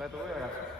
Aspetta voi ragazzi.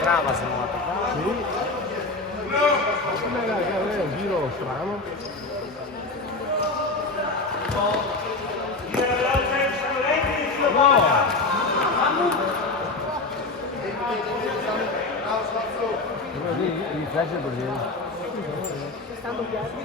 Brava se non la sì. Un giro strano. Mi piace così. Stanno piatti.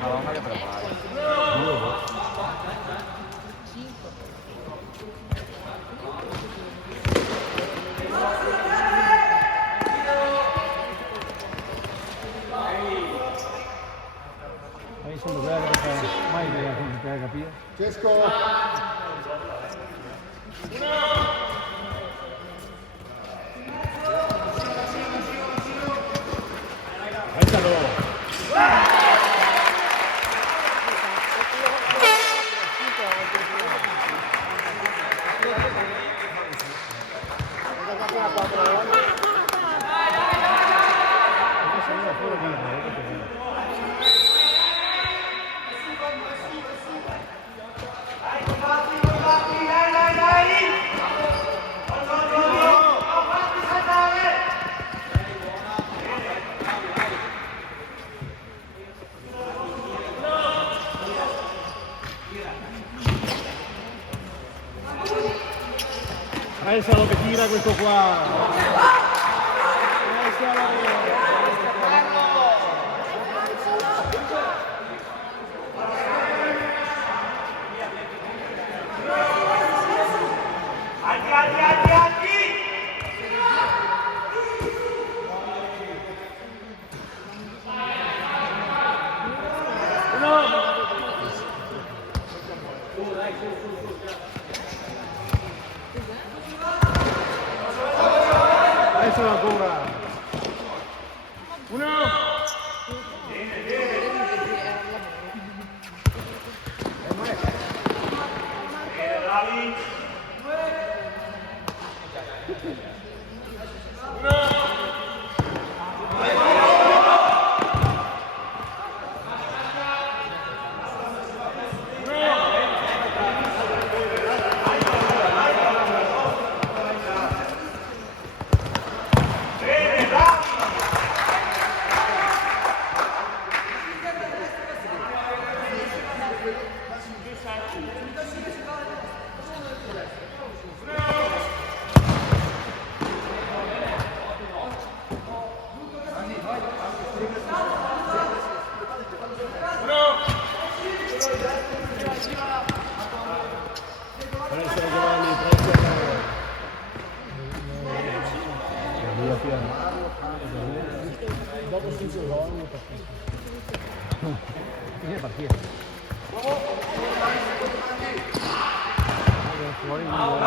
Madonna che prepara. Hai sono bello perché mai per capire. Cesco! Pensalo che tira questo qua. Adesso ancora. Dopo 5 gol mi è partita. Fuori di gol.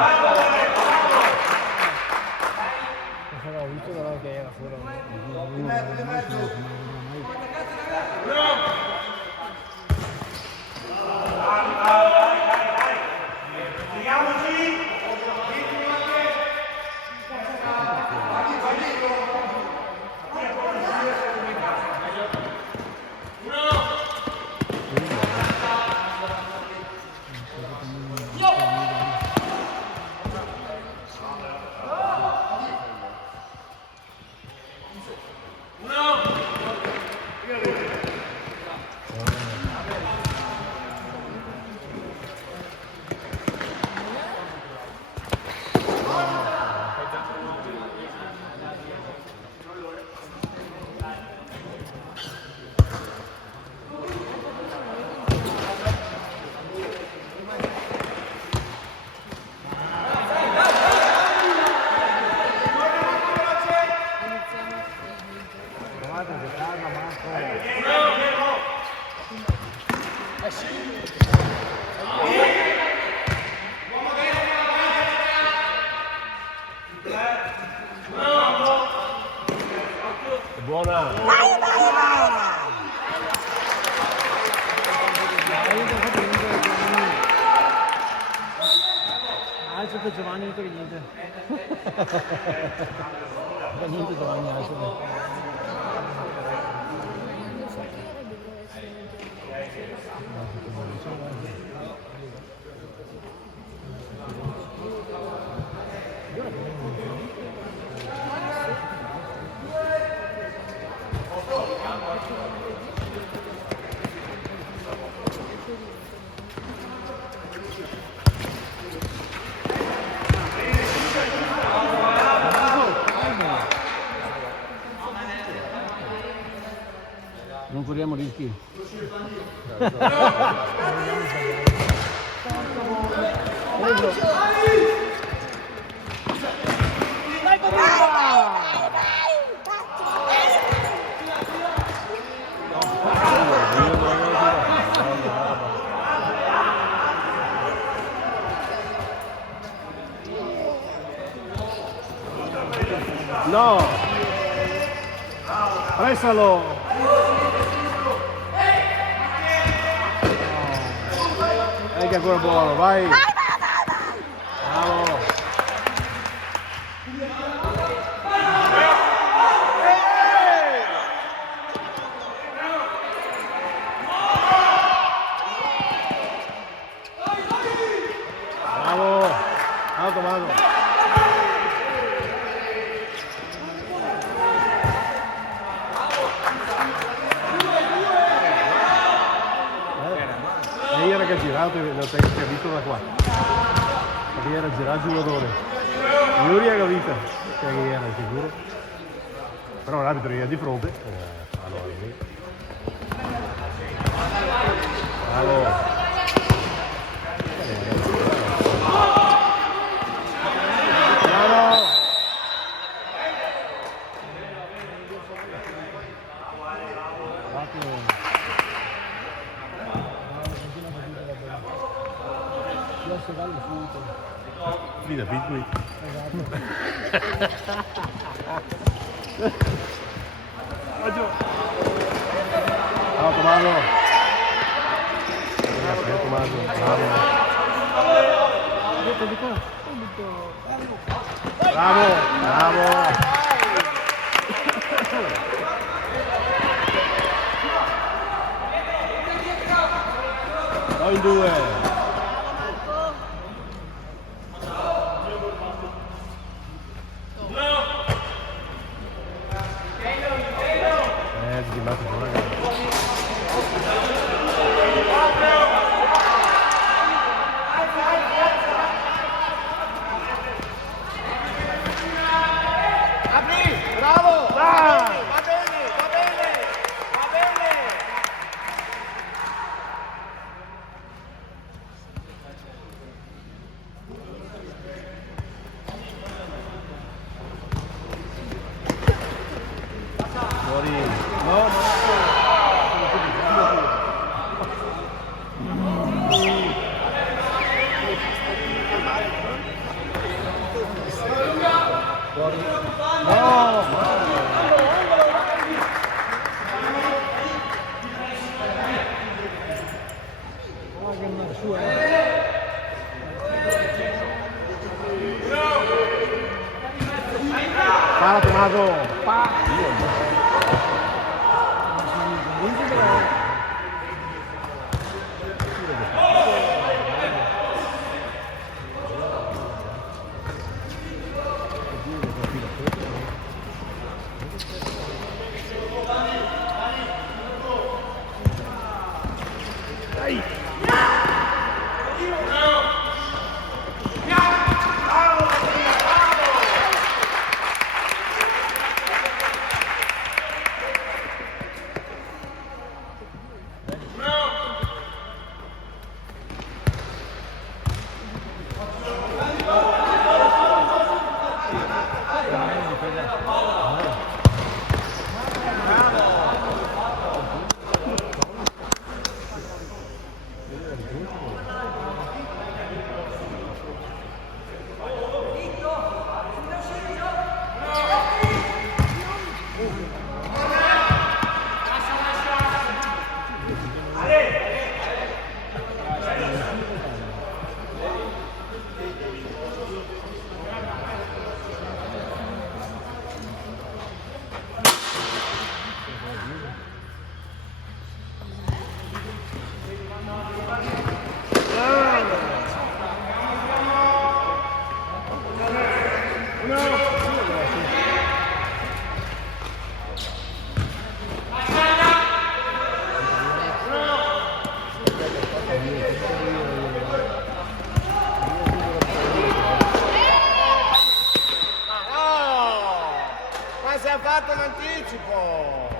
Ho visto che era fuori. Buona! Alzo per Giovanni, non niente. Per niente Giovanni, alzo. Speriamo rischi. No! Pressalo! Che è ancora buono, vai! Bravo! Bravo! Alto, vado! E era che ha girato, l'ho visto da qua. Perché era girato il giocatore. Yuri ha capito che era sicuro. Però l'arbitro era di fronte. Allora lui. Allora. Vida piccoli. Ciao Tommaso. Tommaso, bravo. Bravo, bravo. Poi in due. Para Tommaso, Ma si è fatto l'anticipo!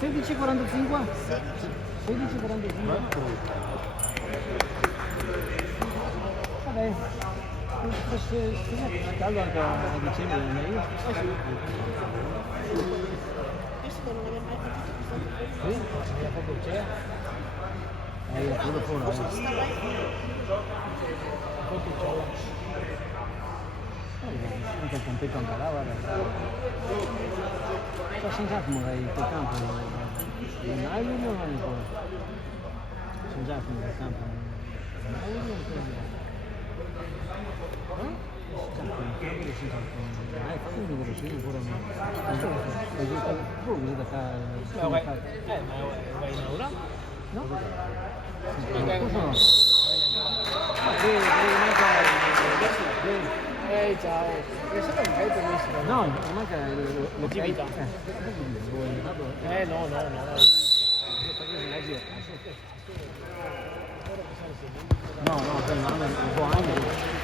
16,45? 16,45? Vabbè, se caldo anche a dicembre non è io. Questo non aveva mai fatto. Sì, mi ha fatto piacere. Io quello fuori. Cosa sta mai? Fatto piacere. Anche il campetto anche là, guarda. Sta senza come il campo. Non hai uno o ancora? Senza come il campo. Non hai uno o ancora? Ma vai in aula? No? Ciao. Questo è un bel benissimo. No, non manca l'attività. No. No, per mano un po' anche.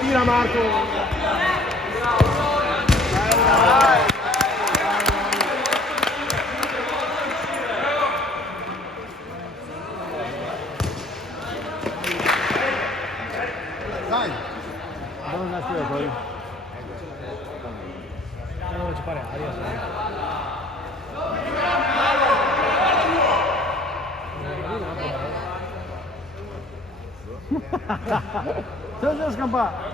Tira Marco! Dai! Non la tiro poi. Non ci pare aria. Non scappare.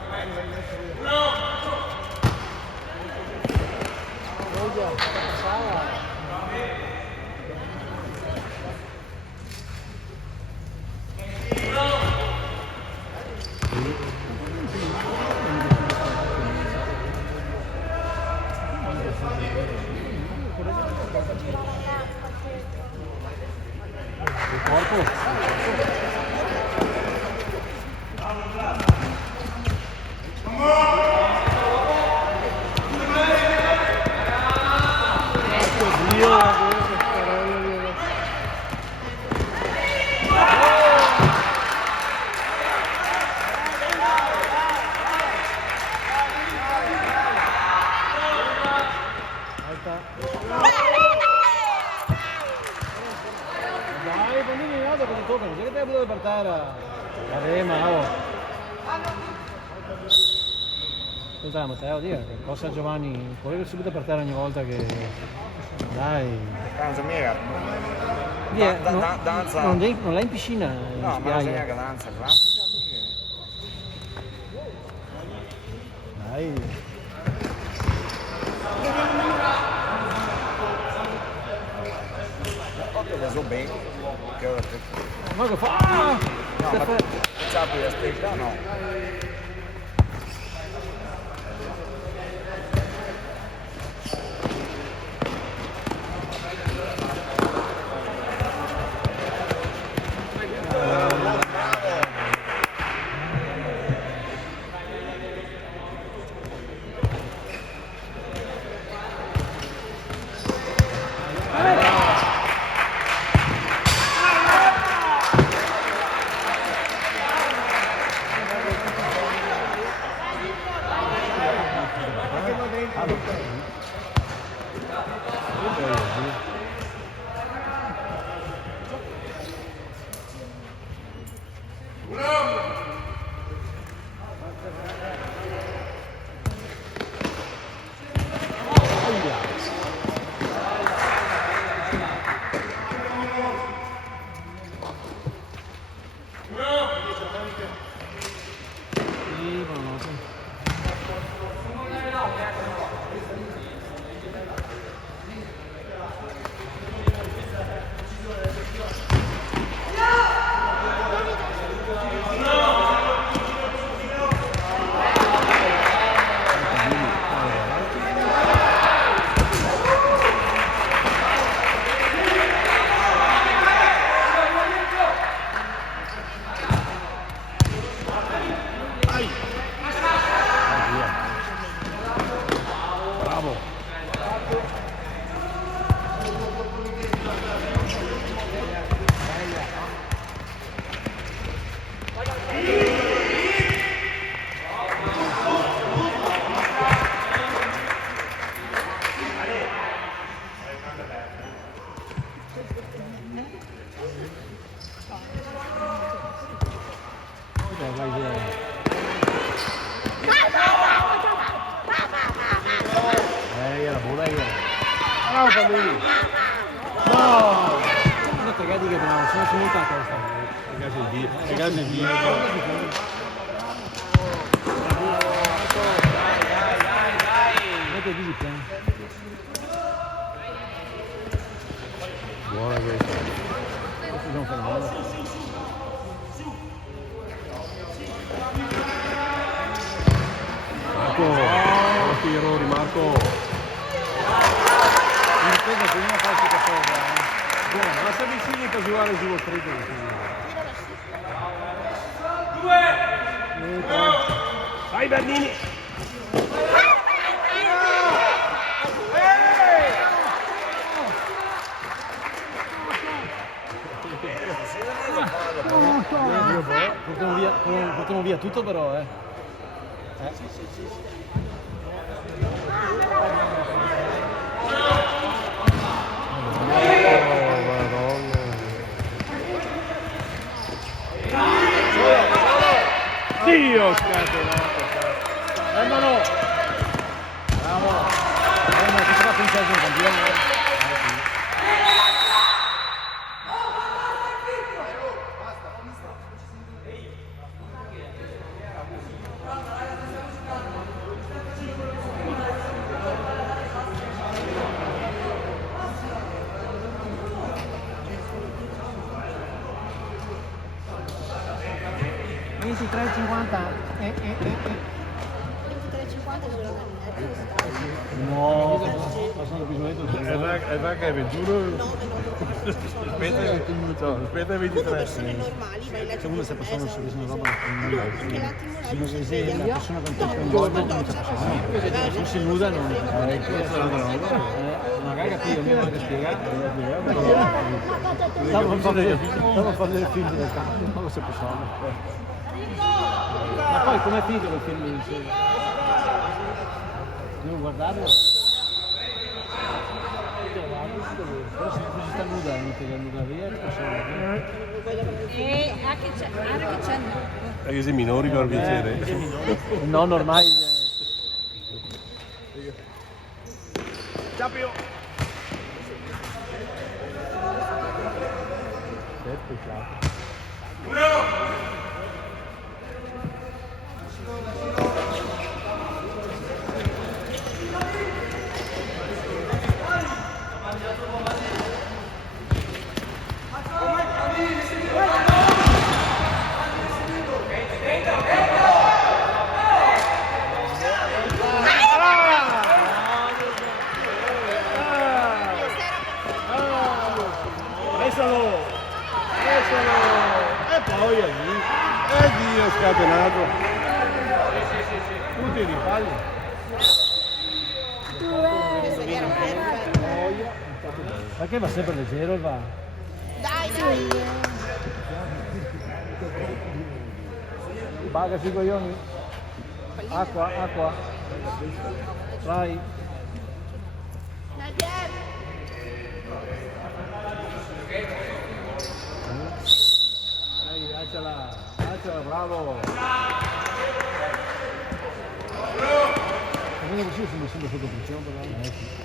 Il corpo. Dai, bambini in auto cosa toccano? Sai che te volevo portare? Vabbè, ma oh. Scusa Matteo, dire che cosa Giovanni, puoi subito per terra ogni volta che... Dai. Danza mega. Danza. Non l'hai in piscina, in No, ma non spiaggia. c'è che danza classica. Dai. Ho preso bene. Che ora te. Ma che fa? Ah! No, ma sappi aspetta, no. Sì, buonanotte. Bravo Pallini! No! Sono cagati che bravo, sono montato questa. Ragazzi, Dio. Vedete di Buona questa. questi sono fermati. Marco, questi errori, Marco. Mi ricordo che prima faccio questa cosa. Buono, ma se vicini per giocare sullo stretto. Vai Bernini! Portano via tutto però, Dio scatenato! Fermalo! Bravo! Ma che si fa pensare che è un campione? No, passano bisogno E va che è giuro. Aspetta 23. Persone normali, vai a letto. uno sta passando su questa roba Anche l'attimo se non si la persona con testa in giorno non sta passando non si nuda non magari capito mi manca spiegare stavo a fare del film del campo non so se possiamo ma poi com'è finito quel film lì? Devo guardarlo però se si sta nuda non ti nuda via E anche c'è Perché sei minori per piacere. non ormai Capio! E poi è lì. E Dio scatenato. Tutti i ripalli. Questo era perfetto. perché va sempre leggero il va Dai! paga sui coglioni acqua vai dai lasciala bravo almeno così sono sempre sotto pressione però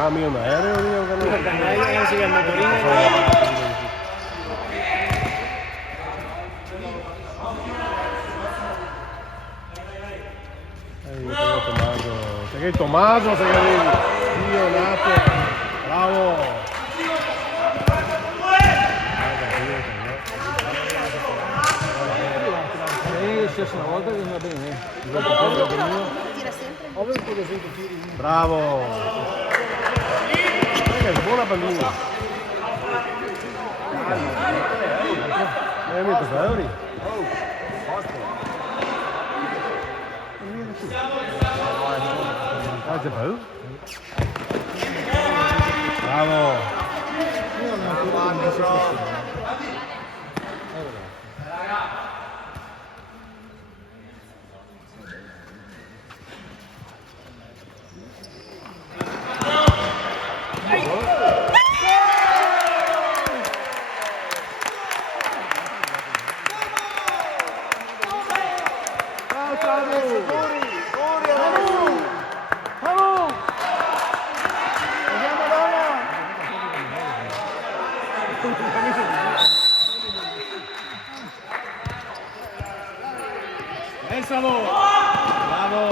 Un aereo lì o che si chiama motorino Tommaso, se cadevi. Dio nato. Bravo. Stesso una volta che va bene. Tira sempre. Bravo. Buona pallina. Metto Fedori. Guarda poi. Bravo. Io non ho ancora non si può. Pensalo! Bravo!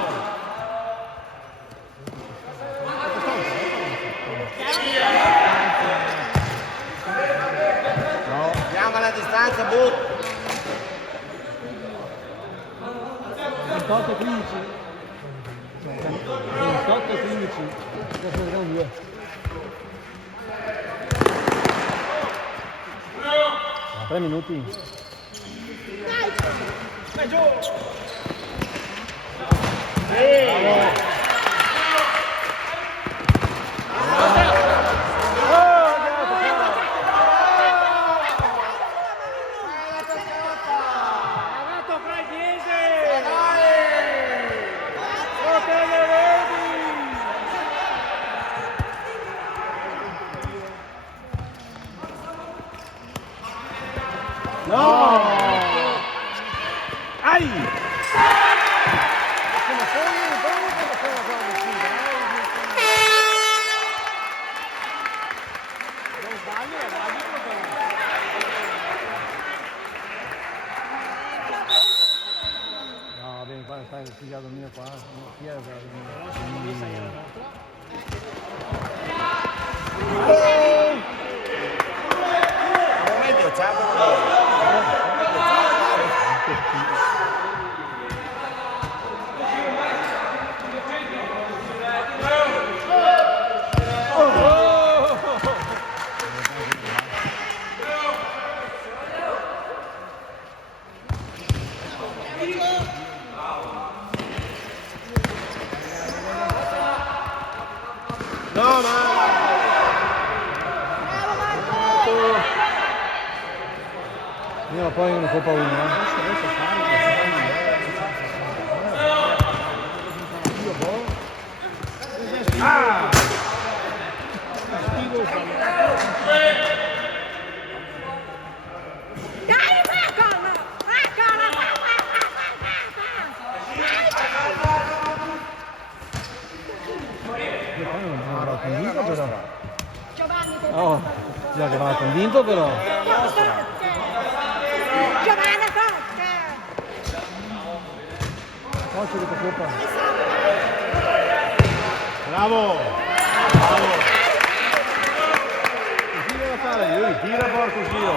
No, chiama la distanza, but. 28-15. 28-15. Adesso vediamo due. Tre minuti. No, bene, qua stai figliato mio qua. Chi è il Medio, ciao. No, ma... Io poi una Coppa 1. Dai, Pacolo! Pacolo! Non ero convinto però. Giovanni, Oh, già che aveva convinto però. Giovanni, forte! Poi c'è questa Coppa. Bravo! Bravo! Che tira da fare? Io tira porco zio!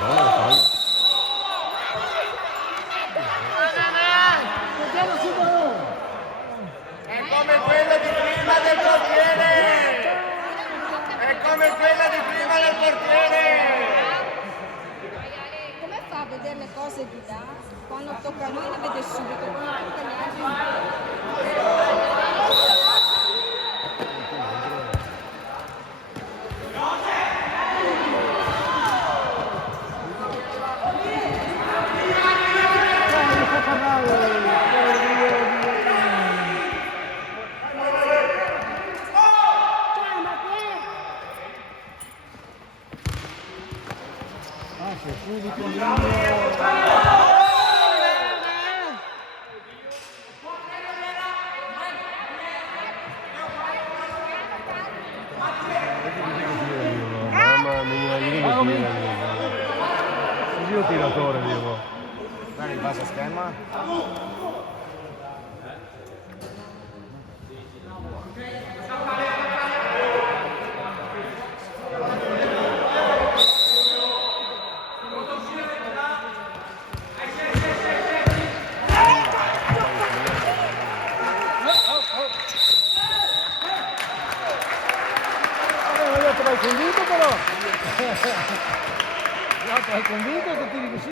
Madonna, lo fai. È come quella di prima del portiere! È come quella di prima del portiere! Come fa a vedere le cose di là? Quando tocca a noi le vede subito, quando tocca agli altri. Mamma mia, io non tiro. Io tiratore, dico. Dai, in base a schema. L'altro hai convinto però! L'altro hai convinto che tiri così?